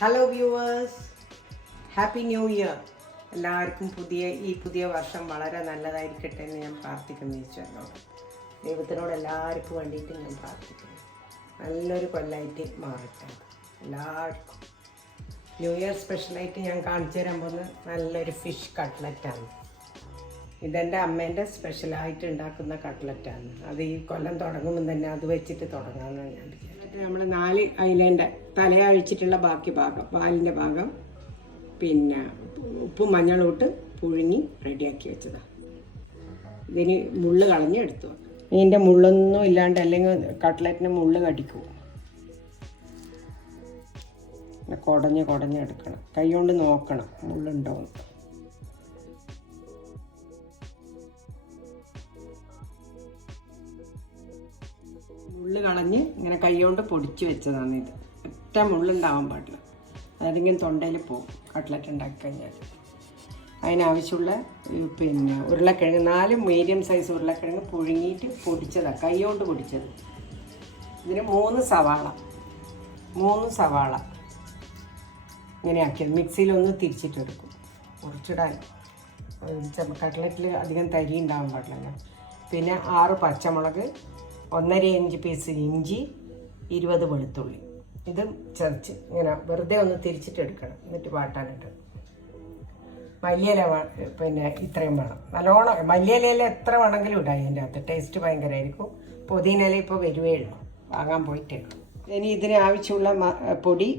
Hello viewers, happy new year. എല്ലാവർക്കും പുതിയ വർഷം വളരെ നല്ലതായിരിക്കട്ടെ എന്ന് ഞാൻ പ്രാർത്ഥിക്കുന്നു. ഈശ്വരനോട്, ദൈവത്തിനോട് എല്ലാവർക്കും വേണ്ടിയിട്ട് ഞാൻ പ്രാർത്ഥിക്കുന്നു. നല്ലൊരു കൊല്ലമായിട്ട് മാറട്ടെ എല്ലാവർക്കും. ന്യൂ ഇയർ സ്പെഷ്യലായിട്ട് ഞാൻ കാണിച്ചു തരാൻ പോകുന്നത് നല്ലൊരു ഫിഷ് കട്ട്ലറ്റാണ്. ഇതെൻ്റെ അമ്മേൻ്റെ സ്പെഷ്യലായിട്ട് ഉണ്ടാക്കുന്ന കട്ട്ലറ്റാണ്. അത് ഈ കൊല്ലം തുടങ്ങുമ്പോൾ തന്നെ അത് വെച്ചിട്ട് തുടങ്ങാമെന്നാണ് ഞാൻ വിചാരിച്ചത്. നമ്മൾ 4 അയിലേൻ്റെ തലയഴിച്ചിട്ടുള്ള ബാക്കി ഭാഗം, വാലിൻ്റെ ഭാഗം, പിന്നെ ഉപ്പും മഞ്ഞളും ഇട്ട് പുഴുങ്ങി റെഡിയാക്കി വെച്ചതാണ്. ഇതിന് മുള്ള് കളഞ്ഞ് എടുത്തു. ഇതിൻ്റെ മുള്ളൊന്നും ഇല്ലാണ്ട്, അല്ലെങ്കിൽ കട്ട്ലറ്റിന് മുള്ള് കടിക്കും. കുടഞ്ഞ് എടുക്കണം. കൈ കൊണ്ട് നോക്കണം മുള്ളുണ്ടോന്ന്. മുള്ള് കളഞ്ഞ് ഇങ്ങനെ കൈ കൊണ്ട് പൊടിച്ച് വെച്ചതാണ്. ഇത് ഒറ്റ മുള്ളുണ്ടാവാൻ പാടില്ല, അതെങ്കിലും തൊണ്ടയിൽ പോകും കട്ട്ലറ്റ് ഉണ്ടാക്കി കഴിഞ്ഞാൽ. അതിനാവശ്യമുള്ള പിന്നെ ഉരുളക്കിഴങ്ങ്, 4 മീഡിയം സൈസ് ഉരുളക്കിഴങ്ങ് പുഴുങ്ങിയിട്ട് പൊടിച്ചതാണ്, കൈ കൊണ്ട് പൊടിച്ചത്. ഇതിന് 3 സവാള ഇങ്ങനെയാക്കിയത് മിക്സിയിലൊന്ന് തിരിച്ചിട്ടെടുക്കും. മുറിച്ചിടാൻ കട്ട്ലറ്റിൽ അധികം തരി ഉണ്ടാവാൻ പാടില്ല. പിന്നെ 6 പച്ചമുളക്, 1.5 ഇഞ്ച് പീസ് ഇഞ്ചി, 20 വെളുത്തുള്ളി. ഇത് ചതച്ച് ഇങ്ങനെ വെറുതെ ഒന്ന് തിരിച്ചിട്ടെടുക്കണം, എന്നിട്ട് വാട്ടാനിട്ട്. മല്ലിയില പിന്നെ ഇത്രയും വേണം. നല്ലോണം മല്ലിയിലയിൽ എത്ര വേണമെങ്കിലും ഇടാം. അതിൻ്റെ അകത്ത് ടേസ്റ്റ് ഭയങ്കരമായിരിക്കും. പുതിനയില ഇപ്പോൾ വരുവേ ഉള്ളൂ, വാങ്ങാൻ പോയിട്ടേ ഉള്ളൂ. ഇനി ഇതിന് ആവശ്യമുള്ള പൊടി,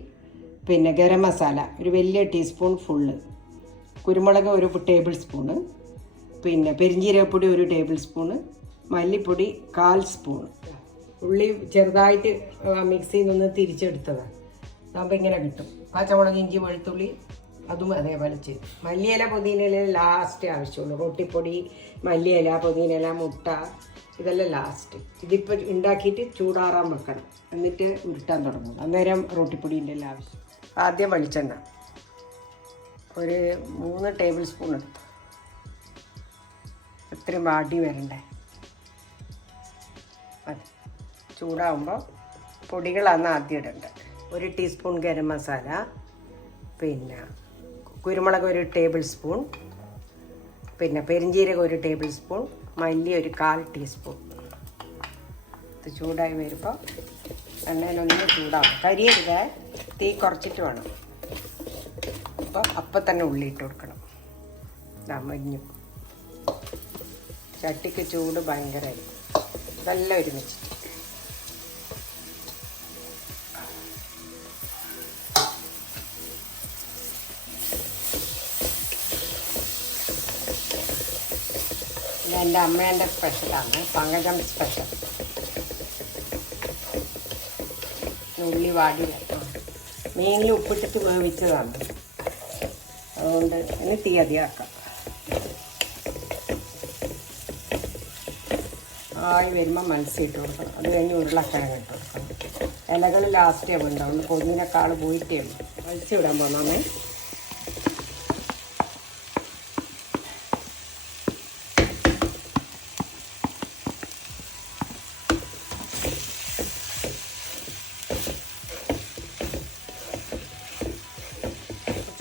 പിന്നെ ഗരം മസാല ഒരു വലിയ ടീസ്പൂൺ ഫുള്ള്, കുരുമുളക് 1 ടേബിൾ സ്പൂണ്, പിന്നെ പെരിഞ്ജീരകപ്പൊടി 1 ടേബിൾ സ്പൂണ്, മല്ലിപ്പൊടി 1/4 സ്പൂൺ. ഉള്ളി ചെറുതായിട്ട് മിക്സിയിൽ നിന്ന് തിരിച്ചെടുത്തതാണ്. അതാകുമ്പോൾ ഇങ്ങനെ കിട്ടും. പച്ചമുളക്, ഇഞ്ചി, വെളുത്തുള്ളി അതും അതേപോലെ ചെയ്യും. മല്ലിയില പുതിനയില ലാസ്റ്റ് ആവശ്യമുള്ളൂ. റൊട്ടിപ്പൊടി, മല്ലിയില, പുതിനയില, മുട്ട ഇതെല്ലാം ലാസ്റ്റ്. ഇതിപ്പോൾ ഉണ്ടാക്കിയിട്ട് ചൂടാറാൻ വെക്കണം, എന്നിട്ട് ഉരുട്ടാൻ തുടങ്ങും. അന്നേരം റൊട്ടിപ്പൊടീൻ്റെ എല്ലാം ആവശ്യം. ആദ്യം വെളിച്ചെണ്ണ ഒരു 3 ടേബിൾ സ്പൂൺ എടുത്തു. ഇത്രയും വാടി വരണ്ടേ. അത് ചൂടാകുമ്പോൾ പൊടികളാണ് ആദ്യം ഇടേണ്ടത്. 1 ടീസ്പൂൺ ഗരം മസാല, പിന്നെ കുരുമുളക് 1 ടേബിൾ സ്പൂൺ, പിന്നെ പെരിഞ്ജീരകം 1 ടേബിൾ സ്പൂൺ, മല്ലി 1/4 ടീസ്പൂൺ. ഇത് ചൂടായി വരുമ്പോൾ എണ്ണയിലൊന്ന് ചൂടാവും. കരിയരുത്, തീ കുറച്ചിട്ട് വേണം. അപ്പം തന്നെ ഉള്ളി ഇട്ട് കൊടുക്കണം. മഞ്ഞു ചട്ടിക്ക് ചൂട് ഭയങ്കരമായിരിക്കും. ഇതെല്ലാം ഒരുമിച്ചിട്ട് എൻ്റെ അമ്മേൻ്റെ സ്പെഷ്യലാണ്, പങ്കജം സ്പെഷ്യൽ. ഉള്ളി വാടി മീനിൽ ഉപ്പിട്ടിട്ട് വേവിച്ചതാണ്, അതുകൊണ്ട് ഇനി തീ അധികമാക്കാം. ആയി വരുമ്പോൾ മത്സ്യം ഇട്ട് കൊടുക്കണം. അത് കഴിഞ്ഞ് ഉരുളക്കിഴങ്ങ് ഇട്ട് കൊടുക്കണം. ഇലകൾ ലാസ്റ്റേ ഉണ്ടാവും, പൊതിനേക്കാൾ പോയിട്ടേ ഉള്ളൂ. മത്സ്യം ഇടാൻ പോന്നാമേ.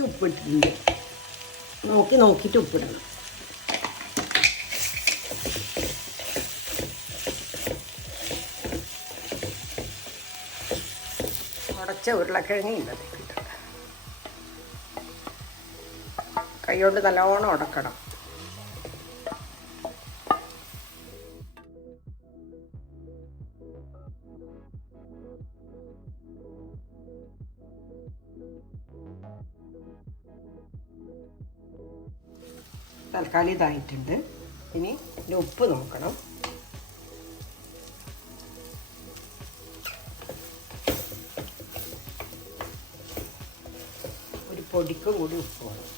ഉപ്പിട്ടിട്ടുണ്ട്, നോക്കിയിട്ട് ഉപ്പിടണം. ഉടച്ച ഉരുളക്കിഴങ്ങ് ഇല്ലത് കൈകൊണ്ട് നല്ലോണം ഉടക്കണം. തൽക്കാലം ഇതായിട്ടുണ്ട്. ഇനി ഇതിൻ്റെ ഉപ്പ് നോക്കണം. ഒരു പൊടിക്കും കൂടി ഉപ്പ് വേണം.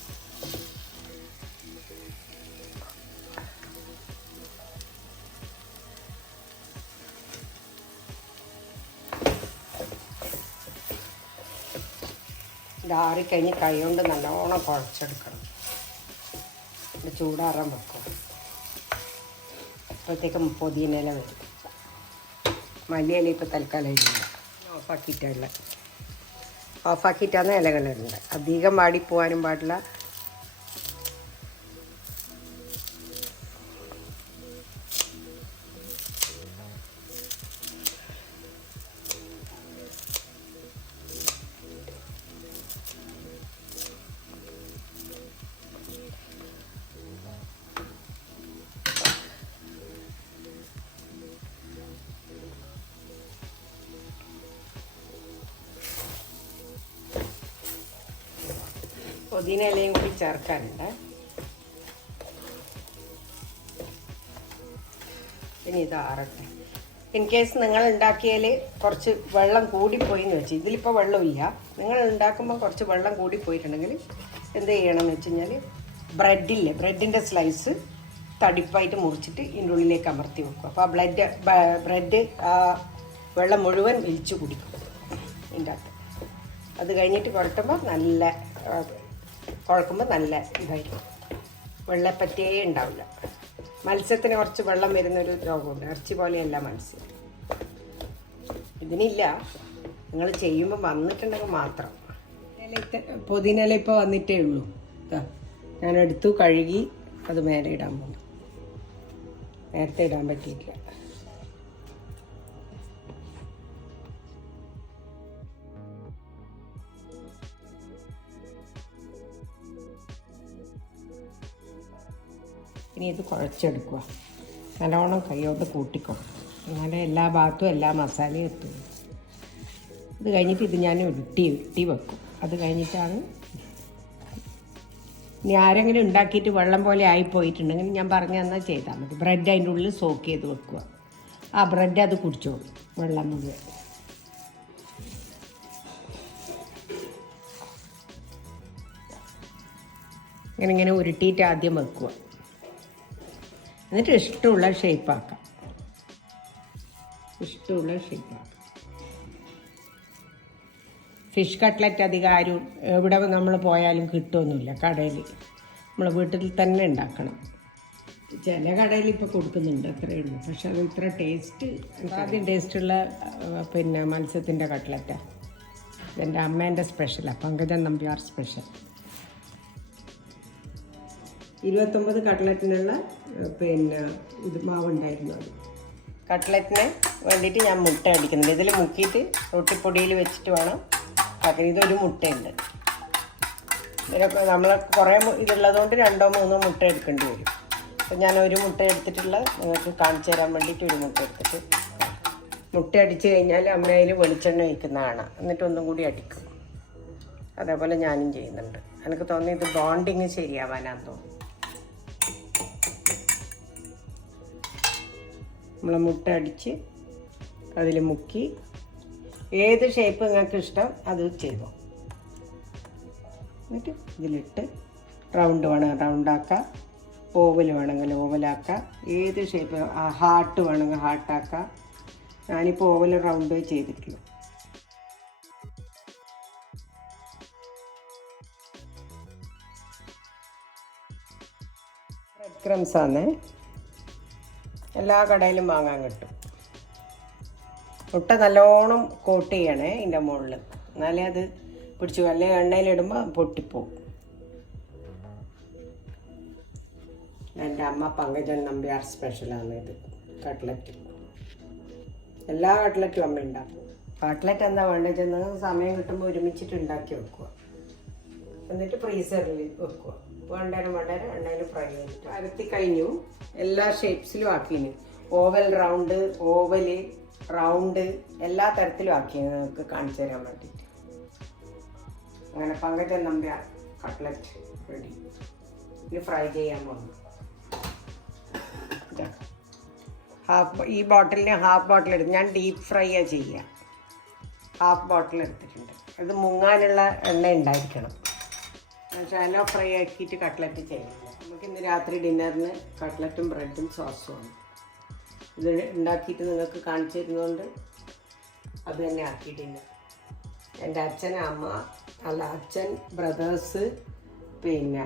ഇതാറിക്കഴിഞ്ഞ് കൈ കൊണ്ട് നല്ലോണം കുഴച്ചെടുക്കണം. ചൂടാറാൻ വെക്കും. അപ്പോഴത്തേക്കും പുതിനയില വരും. മല്ലിയില ഇപ്പോൾ തൽക്കാലം ഇല്ല, ഓഫാക്കിയിട്ടുള്ള ഓഫാക്കിയിട്ടാണ് ഇലകളിടുന്നത്. അധികം വാടിപ്പോവാനും പാടില്ല. പുതിന ഇലയും കൂടി ചേർക്കാനുണ്ട്. ഇനി ഇത് ആറട്ടെ. ഇൻ കേസ് നിങ്ങൾ ഉണ്ടാക്കിയാൽ കുറച്ച് വെള്ളം കൂടിപ്പോയി എന്ന് വെച്ചാൽ, ഇതിലിപ്പോൾ വെള്ളമില്ല, നിങ്ങൾ ഉണ്ടാക്കുമ്പോൾ കുറച്ച് വെള്ളം കൂടിപ്പോയിട്ടുണ്ടെങ്കിൽ എന്ത് ചെയ്യണമെന്ന് വെച്ച് കഴിഞ്ഞാൽ ബ്രെഡില്ലേ, ബ്രെഡിൻ്റെ സ്ലൈസ് തടിപ്പായിട്ട് മുറിച്ചിട്ട് ഇതിൻ്റെ ഉള്ളിലേക്ക് അമർത്തി വെക്കും. അപ്പോൾ ആ ബ്രെഡ് ആ വെള്ളം മുഴുവൻ വലിച്ചു കുടിക്കും ഇതിൻ്റെ അകത്ത്. അത് കഴിഞ്ഞിട്ട് കുഴക്കുമ്പോൾ നല്ല ഇതായിരിക്കും, വെള്ളപ്പറ്റേ ഉണ്ടാവില്ല. മത്സ്യത്തിന് കുറച്ച് വെള്ളം വരുന്നൊരു രോഗമുണ്ട്, ഇറച്ചി പോലെയല്ല മത്സ്യം. ഇതിനില്ല, നിങ്ങൾ ചെയ്യുമ്പോൾ വന്നിട്ടുണ്ടെങ്കിൽ മാത്രം. പുതിന ഇപ്പോൾ വന്നിട്ടേ ഉള്ളൂ. ഞാൻ എടുത്തു കഴുകി അത് മേലെ ഇടാൻ പോകും. നേരത്തെ ഇടാൻ പറ്റിയിട്ടില്ല. ഇനി ഇത് കുഴച്ചെടുക്കുക. നല്ലോണം കൈയോട്ട് കൂട്ടിക്കൊടുക്കും, അങ്ങനെ എല്ലാ ഭാഗത്തും എല്ലാ മസാലയും എത്തും. അത് കഴിഞ്ഞിട്ട് ഇത് ഞാൻ ഉരുട്ടി വെക്കും. അത് കഴിഞ്ഞിട്ടാണ് ഇനി ആരെങ്കിലും ഉണ്ടാക്കിയിട്ട് വെള്ളം പോലെ ആയിപ്പോയിട്ടുണ്ടെങ്കിൽ ഞാൻ പറഞ്ഞു തന്നാൽ ചെയ്താൽ മതി. ബ്രെഡ് അതിൻ്റെ ഉള്ളിൽ സോക്ക് ചെയ്ത് വെക്കുക. ആ ബ്രെഡ് അത് കുടിച്ചോളും വെള്ളം മുഴുവൻ. ഇങ്ങനെ ഉരുട്ടിയിട്ട് ആദ്യം വെക്കുക. എന്നിട്ട് ഇഷ്ടമുള്ള ഷേപ്പാക്കാം. ഫിഷ് കട്ട്ലറ്റ് അധികം ആരും എവിടെ നമ്മൾ പോയാലും കിട്ടുമൊന്നുമില്ല കടയിൽ. നമ്മൾ വീട്ടിൽ തന്നെ ഉണ്ടാക്കണം. ചില കടയിൽ ഇപ്പോൾ കൊടുക്കുന്നുണ്ട്, അത്രയേ ഉള്ളൂ. പക്ഷെ അത് ഇത്ര ടേസ്റ്റ്, ആദ്യം ടേസ്റ്റുള്ള മത്സ്യത്തിൻ്റെ കട്ട്ലറ്റാണ്. ഇതെൻ്റെ അമ്മേൻ്റെ സ്പെഷ്യലാണ്, പങ്കജൻ നമ്പ്യാർ സ്പെഷ്യൽ. 29 കട്ട്ലറ്റിനുള്ള ഇത് മാവുണ്ടായിരുന്നു. അത് കട്ട്ലറ്റിന് വേണ്ടിയിട്ട് ഞാൻ മുട്ട അടിക്കുന്നുണ്ട്. ഇതിൽ മുക്കിയിട്ട് റൊട്ടിപ്പൊടിയിൽ വെച്ചിട്ട് വേണം ആക്കാൻ. ഇതൊരു മുട്ടയുണ്ട്. ഇതിലൊക്കെ നമ്മൾ കുറേ ഇതുള്ളതുകൊണ്ട് 2-3 മുട്ട എടുക്കേണ്ടി വരും. അപ്പം ഞാൻ ഒരു മുട്ട എടുത്തിട്ടുള്ള നിങ്ങൾക്ക് കാണിച്ചു തരാൻ വേണ്ടിയിട്ട് ഒരു മുട്ട എടുത്തിട്ട്, മുട്ട അടിച്ച് കഴിഞ്ഞാൽ അമ്മ അതിൽ വെളിച്ചെണ്ണ ഒഴിക്കുന്നതാണ്. എന്നിട്ട് ഒന്നും കൂടി അടിക്കും. അതേപോലെ ഞാനും ചെയ്യുന്നുണ്ട്. എനിക്ക് തോന്നി ഇത് ബോണ്ടിങ് ശരിയാവാനാന്ന് തോന്നുന്നു. നമ്മൾ മുട്ട അടിച്ച് അതിൽ മുക്കി ഏത് ഷേപ്പ് നിങ്ങൾക്ക് ഇഷ്ടം അത് ചെയ്തോ. എന്നിട്ട് ഇതിലിട്ട് റൗണ്ട് വേണമെങ്കിൽ റൗണ്ടാക്കാം, ഓവൽ വേണമെങ്കിൽ ഓവലാക്കാം, ഏത് ഷേപ്പ്, ഹാർട്ട് വേണമെങ്കിൽ ഹാർട്ടാക്കാം. ഞാനിപ്പോൾ ഓവൽ റൗണ്ട് ചെയ്തിട്ടില്ല. ബ്രെഡ് ക്രംസാണ് എല്ലാ കടയിലും വാങ്ങാൻ കിട്ടും. മുട്ട നല്ലോണം കോട്ട് ചെയ്യണേ ഇതിൻ്റെ മുകളിൽ, എന്നാലേ അത് പിടിച്ചു. അല്ലെങ്കിൽ എണ്ണയിലിടുമ്പോൾ പൊട്ടിപ്പോവും. എൻ്റെ അമ്മ പങ്കജൻ നമ്പ്യാർ സ്പെഷ്യലാണ് ഇത് കട്ട്ലറ്റ്. എല്ലാ കട്ട്ലറ്റും അമ്മ ഉണ്ടാക്കും. കട്ട്ലറ്റ് എന്താ വേണ്ടത് വെച്ചാൽ സമയം കിട്ടുമ്പോൾ ഒരുമിച്ചിട്ട് ഉണ്ടാക്കി വെക്കുക. എന്നിട്ട് ഫ്രീസറിൽ വെക്കുക. വേണ്ടേരം എണ്ണയിൽ ഫ്രൈ ചെയ്തിട്ട് അരത്തി കഴിഞ്ഞു. എല്ലാ ഷേപ്സിലും ആക്കിന്, ഓവൽ റൗണ്ട് എല്ലാ തരത്തിലും ആക്കി നിങ്ങൾക്ക് കാണിച്ചു തരാൻ വേണ്ടിയിട്ട്. അങ്ങനെ പങ്കജൻ നമ്പ്യാർ കട്ട്ലറ്റ് റെഡി. ഇത് ഫ്രൈ ചെയ്യാൻ പോകുന്നു. ഈ ബോട്ടിലിന് ഹാഫ് ബോട്ടിൽ എടുത്ത് ഞാൻ ഡീപ്പ് ഫ്രൈയാണ് ചെയ്യുക. ഹാഫ് ബോട്ടിൽ എടുത്തിട്ടുണ്ട്. ഇത് മുങ്ങാനുള്ള എണ്ണ ഉണ്ടായിരിക്കണം. ഷാലോ ഫ്രൈ ആക്കിയിട്ട് കട്ട്ലറ്റ് ചെയ്യുന്നില്ല. നമുക്ക് ഇന്ന് രാത്രി ഡിന്നറിന് കട്ട്ലറ്റും ബ്രെഡും സോസുമാണ്. ഇത് ഉണ്ടാക്കിയിട്ട് നിങ്ങൾക്ക് കാണിച്ചു തരുന്നതുകൊണ്ട് അത് തന്നെ ആക്കിയിട്ടില്ല. എൻ്റെ അച്ഛൻ ബ്രദേഴ്സ്,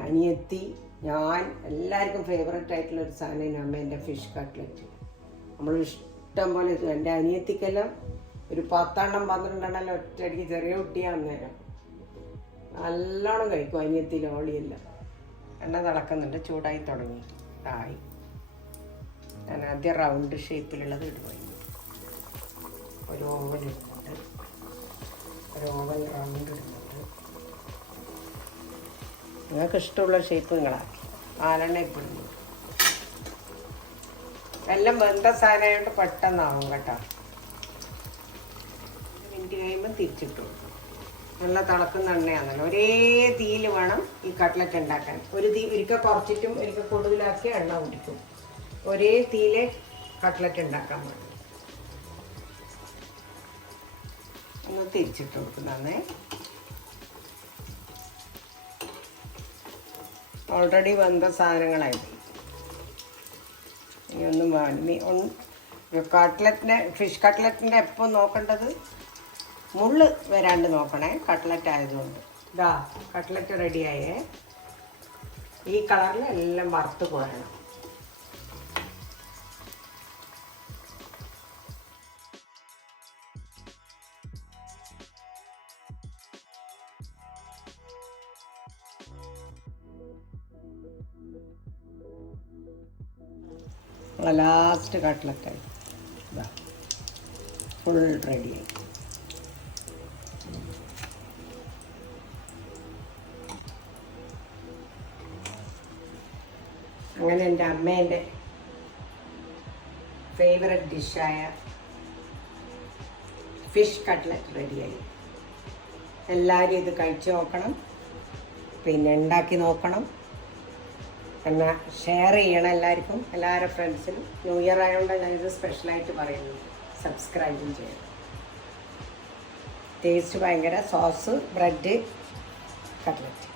അനിയത്തി, ഞാൻ എല്ലാവർക്കും ഫേവറേറ്റ് ആയിട്ടുള്ളൊരു സാധനം അമ്മേൻ്റെ ഫിഷ് കട്ട്ലറ്റ്. നമ്മൾ ഇഷ്ടം പോലെ എൻ്റെ അനിയത്തിക്കെല്ലാം ഒരു 10-12 ഒറ്റയടിക്ക് ചെറിയ കുട്ടിയാണ് അന്നേരം. നല്ലോണം കഴിക്കും. അനിയത്തി ലോളിയെല്ലാം എണ്ണ തിളക്കുന്നുണ്ട്, ചൂടായി തുടങ്ങി. ആയി ഞാൻ ആദ്യം റൗണ്ട് ഷേപ്പിലുള്ളത് ഇടുന്നു. ഒരു ഓവൻ ഇടുന്നുണ്ട്, ഒരു ഓവൻ റൗണ്ട് ഇടുന്നുണ്ട്. നിങ്ങൾക്ക് ഇഷ്ടമുള്ള ഷേപ്പ് നിങ്ങളാക്കി. 4 എണ്ണ ഇപ്പം ഇടുന്നു. എല്ലാം വെന്ത സാധനമായിട്ട് പെട്ടെന്നാവും കേട്ടോ. മിനിറ്റ് കഴിയുമ്പോൾ തിരിച്ചിട്ട് കൊടുക്കും. നല്ല തിളക്കുന്ന എണ്ണയാണല്ലോ. ഒരേ തീയിൽ വേണം ഈ കട്ട്ലറ്റ് ഉണ്ടാക്കാൻ. ഒരിക്കൽ കുറച്ചിട്ടും ഒരിക്കൽ കൂടുതലാക്കി എണ്ണ കുടിക്കും. ഒരേ തീയിലെ കട്ട്ലറ്റ് ഉണ്ടാക്കാൻ വേണ്ടി ഒന്ന് തിരിച്ചിട്ട് കൊടുക്കുന്നേ. ഓൾറെഡി വന്ന സാധനങ്ങളായിട്ട് ഇനി ഒന്നും കട്ട്ലറ്റിൻ്റെ ഫിഷ് കട്ട്ലറ്റിൻ്റെ എപ്പോൾ നോക്കേണ്ടത് മുള്ള് വരാണ്ട് നോക്കണേ, കട്ട്ലറ്റ് ആയതുകൊണ്ട്. ഇതാ കട്ട്ലറ്റ് റെഡിയായേ. ഈ കളറിൽ എല്ലാം വറുത്ത് കോരണം. ലാസ്റ്റ് കട്ട്ലറ്റായി ഇതാ ഫുൾ റെഡിയായി. അങ്ങനെ എൻ്റെ അമ്മേൻ്റെ ഫേവററ്റ് ഡിഷായ ഫിഷ് കട്ട്ലറ്റ് റെഡിയായി. എല്ലാവരും ഇത് കഴിച്ചു നോക്കണം, പിന്നെ ഉണ്ടാക്കി നോക്കണം, എന്നാൽ ഷെയർ ചെയ്യണം എല്ലാവർക്കും, എല്ലാവരുടെ ഫ്രണ്ട്സിനും. ന്യൂ ഇയർ ആയതുകൊണ്ട് ഞാനിത് സ്പെഷ്യലായിട്ട് പറയുന്നു. സബ്സ്ക്രൈബും ചെയ്യണം. ടേസ്റ്റ് ഭയങ്കര. Sauce, bread, cutlet.